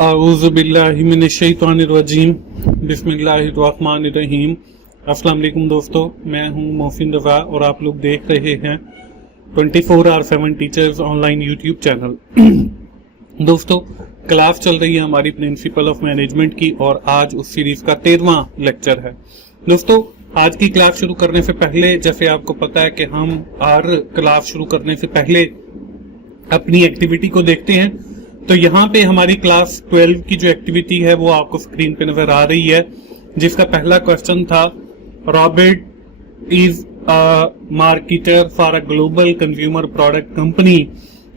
आऊज़ुबिल्लाहि मिनश्शैतानिर्रजीम बिस्मिल्लाहिर्रहमानिर्रहीम। अस्सलाम वालेकुम दोस्तों, मैं हूं मोहसिन रज़ा और आप लोग देख रहे हैं 24/7 टीचर्स ऑनलाइन यूट्यूब चैनल। दोस्तों, क्लास चल रही है हमारी प्रिंसिपल ऑफ मैनेजमेंट की और आज उस सीरीज का 13वां लेक्चर है। दोस्तों, आज की क्लास शुरू करने से पहले, जैसे आपको पता है कि हम हर क्लास शुरू करने से पहले अपनी एक्टिविटी को देखते हैं, तो यहाँ पे हमारी क्लास 12 की जो एक्टिविटी है वो आपको स्क्रीन पे नजर आ रही है, जिसका पहला क्वेश्चन था Robert is a marketer for a global consumer product company.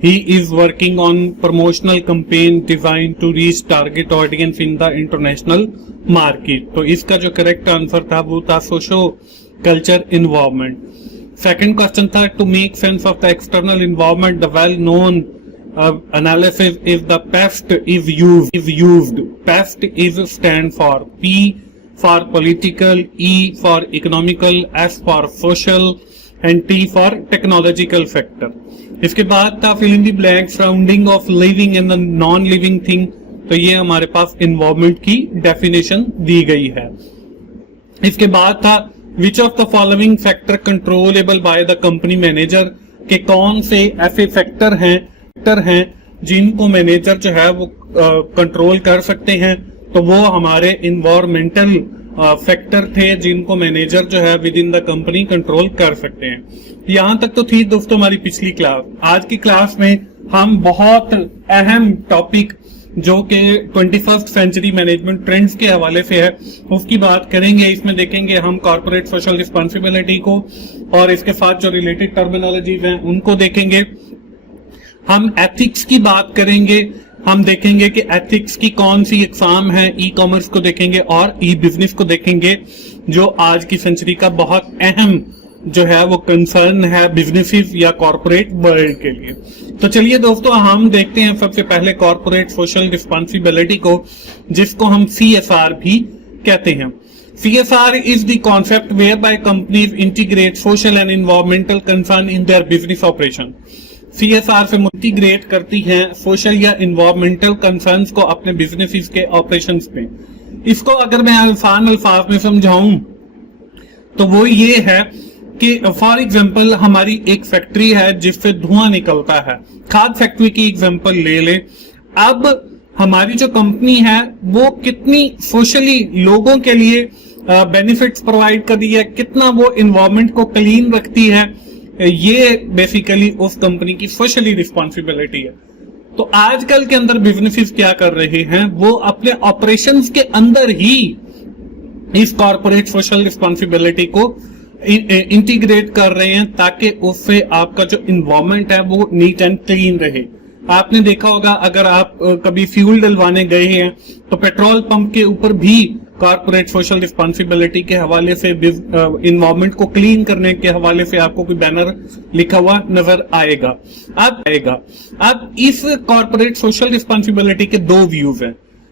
He is working on promotional campaign design to reach target audience in the international market. तो इसका जो करेक्ट आंसर था वो था socio culture involvement. Second question था to make sense of the external involvement the well known analysis is the PEST is used. PEST is stand for P for political, E for economical, S for social and T for technological factor. इसके बाद था fill in the blank surrounding of living and the non living thing। तो ये हमारे पास involvement की definition दी गई है। इसके बाद था which of the following factor controllable by the company manager, के कौन से ऐसे फैक्टर हैं जिनको मैनेजर जो है वो कंट्रोल कर सकते हैं। तो वो हमारे इन्वायरमेंटल फैक्टर थे जिनको मैनेजर जो है with in the company control कर सकते हैं। यहां तक तो थी दोस्तों हमारी पिछली क्लास। आज की क्लास में हम बहुत अहम टॉपिक जो कि 21st सेंचुरी मैनेजमेंट ट्रेंड्स के हवाले से है उसकी बात करेंगे। इसमें देखेंगे हम कॉर्पोरेट सोशल रिस्पॉन्सिबिलिटी को और इसके साथ जो रिलेटेड टर्मिनोलॉजीज हैं उनको देखेंगे। हम एथिक्स की बात करेंगे। हम देखेंगे कि एथिक्स की कौन सी एग्जाम है, ई कॉमर्स को देखेंगे और ई बिजनेस को देखेंगे, जो आज की सेंचुरी का बहुत अहम जो है वो कंसर्न है बिजनेसेस या कॉर्पोरेट वर्ल्ड के लिए। तो चलिए दोस्तों, हम देखते हैं सबसे पहले कॉर्पोरेट सोशल रिस्पॉन्सिबिलिटी को, जिसको हम CSR भी कहते हैं। CSR is the concept whereby companies integrate social and environmental concern in their business operation। CSR से इंटीग्रेट करती हैं सोशल या इन्वायरमेंटल कंसर्न्स को अपने बिजनेस के ऑपरेशंस में। इसको अगर मैं आसान अल्फाज में समझाऊं तो वो ये है कि फॉर एग्जांपल हमारी एक फैक्ट्री है जिससे धुआं निकलता है। खाद फैक्ट्री की एग्जांपल ले ले। अब हमारी जो कंपनी है वो कितनी सोशली लोगों के लिए बेनिफिट्स प्रोवाइड कर रही है, कितना वो इन्वायरमेंट को क्लीन रखती है, ये बेसिकली उस कंपनी की सोशली रिस्पॉन्सिबिलिटी है। तो आजकल के अंदर बिजनेसेस क्या कर रहे हैं, वो अपने ऑपरेशंस के अंदर ही इस कॉर्पोरेट सोशल रिस्पॉन्सिबिलिटी को इंटीग्रेट कर रहे हैं ताकि उससे आपका जो इन्वायरमेंट है वो नीट एंड क्लीन रहे। आपने देखा होगा अगर आप कभी फ्यूल डलवाने गए हैं तो पेट्रोल पंप के ऊपर भी कॉर्पोरेट सोशल रिस्पॉन्सिबिलिटी के हवाले से इन्वायरमेंट को क्लीन करने के हवाले से आपको कोई बैनर लिखा हुआ नजर आएगा। अब इस कॉर्पोरेट सोशल रिस्पॉन्सिबिलिटी के दो व्यूज हैं।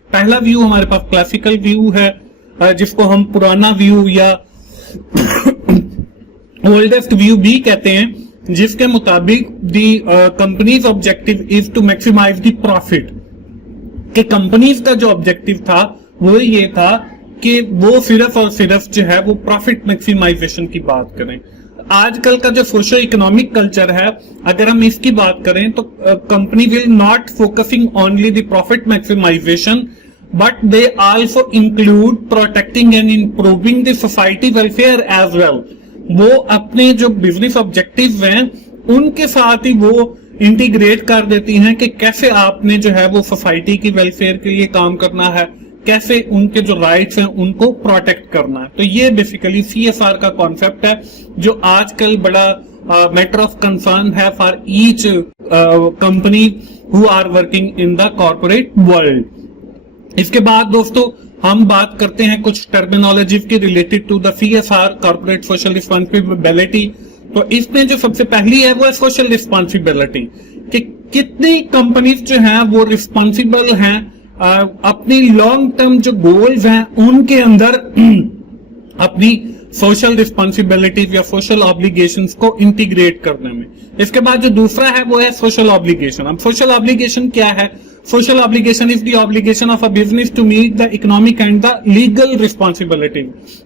पहला व्यू हमारे पास क्लासिकल व्यू है, जिसको हम पुराना व्यू या ओल्डेस्ट व्यू भी कहते हैं, जिसके मुताबिक the company's objective is to maximise the profit. कि कंपनीज का जो ऑब्जेक्टिव था वो ये था कि वो सिर्फ और सिर्फ जो है वो प्रॉफिट मैक्सिमाइजेशन की बात करें। आजकल का जो सोशो इकोनॉमिक कल्चर है, अगर हम इसकी बात करें तो company will not focusing only the profit maximisation but they also include protecting and improving the society welfare as well. वो अपने जो बिजनेस ऑब्जेक्टिव हैं उनके साथ ही वो इंटीग्रेट कर देती हैं कि कैसे आपने जो है वो सोसाइटी की वेलफेयर के लिए काम करना है, कैसे उनके जो राइट्स हैं उनको प्रोटेक्ट करना है। तो ये बेसिकली CSR का कॉन्सेप्ट है जो आजकल बड़ा मैटर ऑफ कंसर्न है for each company who are working in the corporate world. इसके बाद दोस्तों हम बात करते हैं कुछ टर्मिनोलॉजी की related to the CSR corporate social responsibility. तो इसमें जो सबसे पहली है वो है सोशल रिस्पॉन्सिबिलिटी, कि कितनी कंपनीज जो हैं वो रिस्पॉन्सिबल हैं अपनी लॉन्ग टर्म जो गोल्स हैं उनके अंदर अपनी सोशल रिस्पॉन्सिबिलिटीज या सोशल ऑब्लिगेशंस को इंटीग्रेट करने में। इसके बाद जो दूसरा है वो है सोशल ऑब्लिगेशन। अब सोशल ऑब्लिगेशन क्या है? Social obligation is the obligation of a business to meet the economic and the legal responsibility,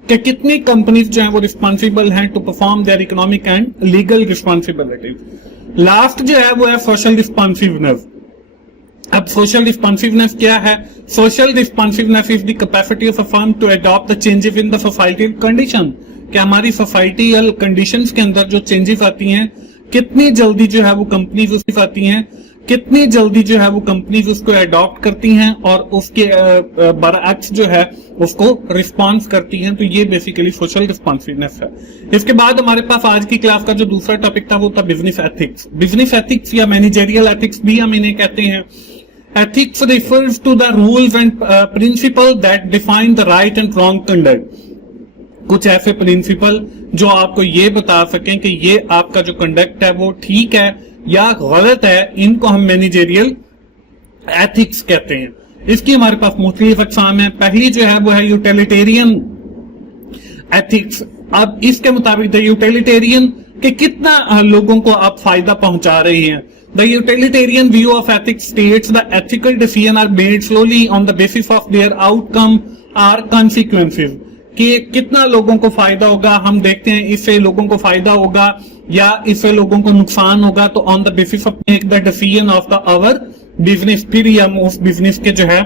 कि कितनी कंपनीज जो है वो रिस्पॉन्सिबल हैं to perform their economic and legal responsibilities. Last जो है वो है सोशल रिस्पॉन्सिवनेस। अब सोशल रिस्पॉन्सिवनेस क्या है? Social responsiveness is the capacity of a firm to adopt the changes in the societal condition, कि हमारी सोसाइटल कंडीशंस के अंदर जो चेंजेस आती हैं कितनी जल्दी जो है वो कंपनीज उसकी आती हैं, कितनी जल्दी जो है वो कंपनीज उसको अडॉप्ट करती हैं और उसके बरअक्स जो है उसको रिस्पॉन्स करती हैं। तो ये बेसिकली सोशल रिस्पॉन्सिवनेस है। इसके बाद हमारे पास आज की क्लास का जो दूसरा टॉपिक था वो था बिजनेस एथिक्स। बिजनेस एथिक्स या मैनेजरियल एथिक्स भी हम इन्हें कहते हैं। Ethics refers to the rules and principle that define the right and wrong conduct. कुछ ऐसे प्रिंसिपल जो आपको ये बता सकें कि ये आपका जो कंडक्ट है वो ठीक है या गलत है, इनको हम मैनेजरियल एथिक्स कहते हैं। इसकी हमारे पास मुख्तलिफ अक़साम है। पहली जो है वो है यूटिलिटेरियन एथिक्स। अब इसके मुताबिक यूटिलिटेरियन के कितना लोगों को आप फायदा पहुंचा रहे हैं। The utilitarian view of ethics states the ethical decision are made solely on the basis of their outcome or consequences, कि कितना लोगों को फायदा होगा। हम देखते हैं इससे लोगों को फायदा होगा या इससे लोगों को नुकसान होगा, तो on the basis of make the decision of the our business, फिर हम उस बिजनेस के जो है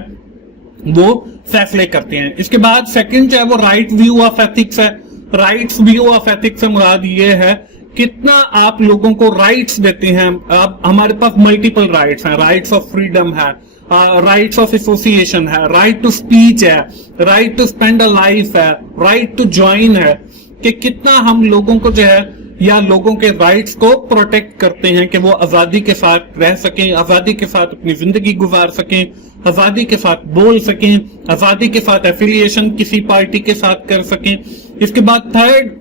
वो फैसले करते हैं। इसके बाद सेकंड जो है वो राइट व्यू ऑफ एथिक्स है। राइट्स व्यू ऑफ एथिक्स से मुराद ये है कितना आप लोगों को राइट्स देते हैं। अब हमारे पास मल्टीपल राइट्स हैं, राइट्स ऑफ फ्रीडम है, राइट्स ऑफ एसोसिएशन है, राइट टू स्पीच है, right to spend a life है, राइट टू ज्वाइन है, कि कितना हम लोगों को जो है या लोगों के राइट्स को प्रोटेक्ट करते हैं कि वो आजादी के साथ रह सकें, आजादी के साथ अपनी जिंदगी गुजार सकें, आजादी के साथ बोल सकें, आजादी के साथ एफिलिएशन किसी पार्टी के साथ कर सकें। इसके बाद थर्ड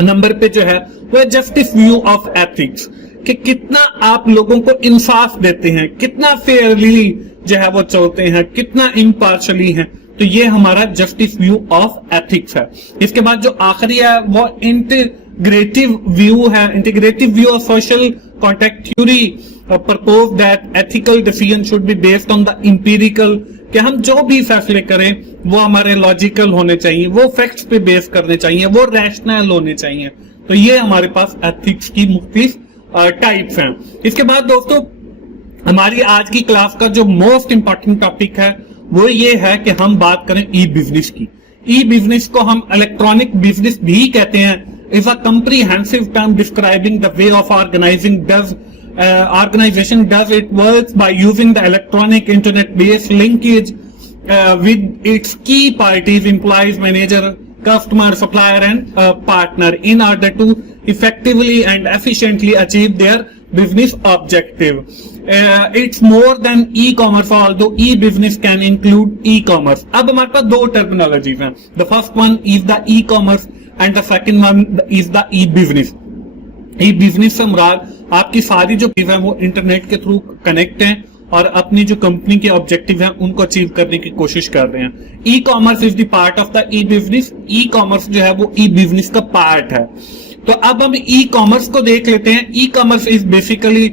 नंबर पे जो है वो जस्टिस व्यू ऑफ एथिक्स, कि कितना आप लोगों को इंसाफ देते हैं, कितना फेयरली जो है वो चलते हैं, कितना इम्पार्शली हैं। तो ये हमारा जस्टिस व्यू ऑफ एथिक्स है। इसके बाद जो आखिरी है वो इंटीग्रेटिव व्यू है। Integrative view of social contact theory propose that ethical decision should be based on the empirical, कि हम जो भी फैसले करें वो हमारे लॉजिकल होने चाहिए, वो फैक्ट्स पे बेस करने चाहिए, वो रैशनल होने चाहिए। तो ये हमारे पास एथिक्स की मुख्तलिफ टाइप्स हैं। इसके बाद दोस्तों हमारी आज की क्लास का जो मोस्ट इंपॉर्टेंट टॉपिक है वो ये है कि हम बात करें ई बिजनेस की। ई बिजनेस को हम इलेक्ट्रॉनिक बिजनेस भी कहते हैं। Is a comprehensive term describing the way of organization does it works by using the electronic internet based linkage with its key parties, employees, manager, customer, supplier and partner in order to effectively and efficiently achieve their business objective. It's more than e-commerce, although e-business can include e-commerce. अब हमारे पास दो terminologies हैं. The first one is the e-commerce and the second one is the e-business. ई-बिजनेस से मुराद आपकी सारी जो चीजें हैं वो इंटरनेट के थ्रू कनेक्ट हैं और अपनी जो कंपनी के ऑब्जेक्टिव हैं उनको अचीव करने की कोशिश कर रहे हैं। E commerce is the part of the E business. E commerce जो है वो ई बिजनेस का पार्ट है। तो अब हम ई कॉमर्स को देख लेते हैं। E commerce is basically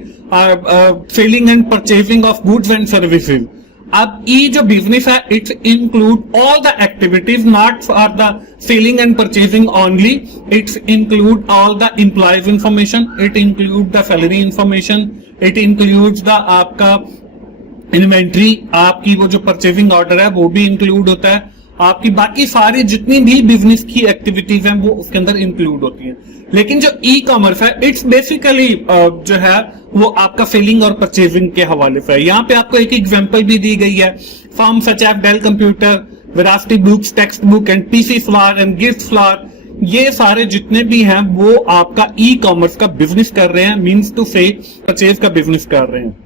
selling and purchasing of goods and services. अब ई जो बिजनेस है it's include all the activities, not for the selling and purchasing only, it's include all the employees information, it include the salary information, it includes the आपका inventory, आपकी वो जो purchasing order है वो भी इंक्लूड होता है, आपकी बाकी सारी जितनी भी बिजनेस की एक्टिविटीज हैं वो उसके अंदर इंक्लूड होती हैं। लेकिन जो ई कॉमर्स है इट्स बेसिकली जो है वो आपका सेलिंग और परचेजिंग के हवाले से है। यहाँ पे आपको एक एग्जांपल भी दी गई है। Firm such as Dell computer, Veracity books, text book and PC flower and gift flower, ये सारे जितने भी हैं वो आपका ई कॉमर्स का बिजनेस कर रहे हैं, मीन्स टू से परचेज का बिजनेस कर रहे हैं।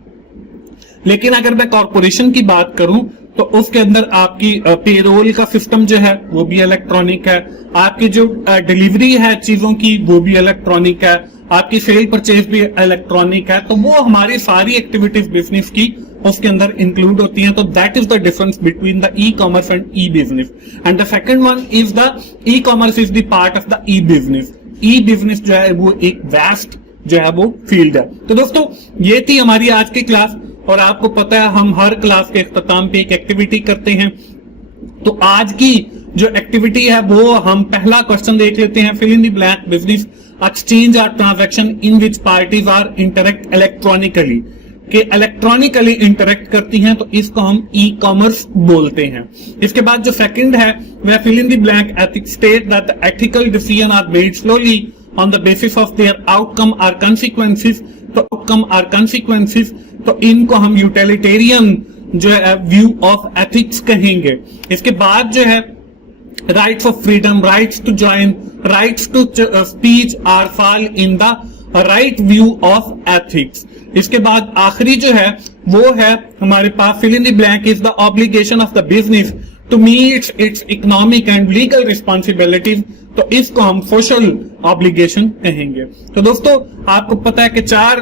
लेकिन अगर मैं कॉर्पोरेशन की बात करूं तो उसके अंदर आपकी पेरोल का सिस्टम जो है वो भी इलेक्ट्रॉनिक है, आपकी जो डिलीवरी है चीजों की वो भी इलेक्ट्रॉनिक है, आपकी सेल परचेज भी इलेक्ट्रॉनिक है, तो वो हमारी सारी एक्टिविटीज बिजनेस की उसके अंदर इंक्लूड होती हैं। तो that is the difference between the e commerce and E business. And the second one is the e commerce is the part of the E business. E business जो है वो एक वास्ट जो है वो फील्ड है। तो दोस्तों ये थी हमारी आज की क्लास, और आपको पता है हम हर क्लास के इख्तिताम पे एक एक्टिविटी करते हैं। तो आज की जो एक्टिविटी है वो हम पहला क्वेश्चन देख लेते हैं। Fill in the blank business exchange or transaction in which parties are interact electronically, कि इलेक्ट्रॉनिकली इंटरेक्ट करती हैं, तो इसको हम ई कॉमर्स बोलते हैं। इसके बाद जो सेकंड है वह fill in the blank ethics state that the ethical decision are made solely on the basis of their outcome or consequences. तो आउटकम आर कंसिक्वेंसेस, तो इनको हम यूटिलिटेरियन जो है व्यू ऑफ एथिक्स कहेंगे। इसके बाद जो है rights of freedom, rights to join, rights to speech are fall in the right view of ethics. इसके बाद आखिरी जो है वो है हमारे पास fill in the blank is the obligation of the business to meet its economic and legal responsibilities. तो इसको हम सोशल ऑब्लिगेशन कहेंगे। तो दोस्तों आपको पता है कि 4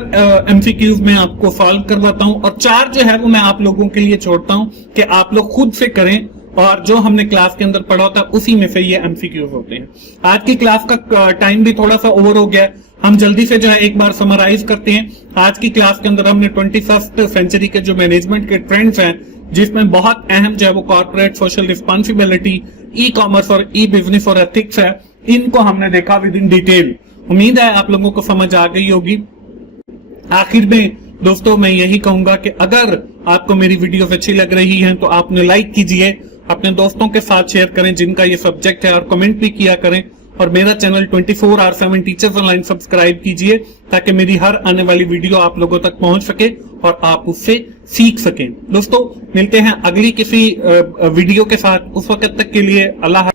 एमसीक्यूज में आपको सॉल्व करवाता हूं, और 4 जो है वो मैं आप लोगों के लिए छोड़ता हूं कि आप लोग खुद से करें, और जो हमने क्लास के अंदर पढ़ा होता है उसी में से ये एमसीक्यूज होते हैं। आज की क्लास का टाइम भी थोड़ा सा ओवर हो गया है, हम जल्दी से जो है एक बार समराइज करते हैं। आज की क्लास के अंदर हमने 21st सेंचुरी के जो मैनेजमेंट के ट्रेंड्स हैं, जिसमें बहुत अहम जो है वो corporate social responsibility, e commerce और ई बिजनेस और एथिक्स है, इनको हमने देखा विद इन डिटेल। उम्मीद है आप लोगों को समझ आ गई होगी। आखिर में दोस्तों मैं यही कहूंगा कि अगर आपको मेरी वीडियो अच्छी लग रही है तो आपने लाइक कीजिए, अपने दोस्तों के साथ शेयर करें जिनका ये सब्जेक्ट है, और कमेंट भी किया करें, और मेरा चैनल 24/7 टीचर्स ऑनलाइन सब्सक्राइब कीजिए ताकि मेरी हर आने वाली वीडियो आप लोगों तक पहुंच सके और आप उससे सीख सकें। दोस्तों मिलते हैं अगली किसी वीडियो के साथ, उस वक्त तक के लिए अल्लाह।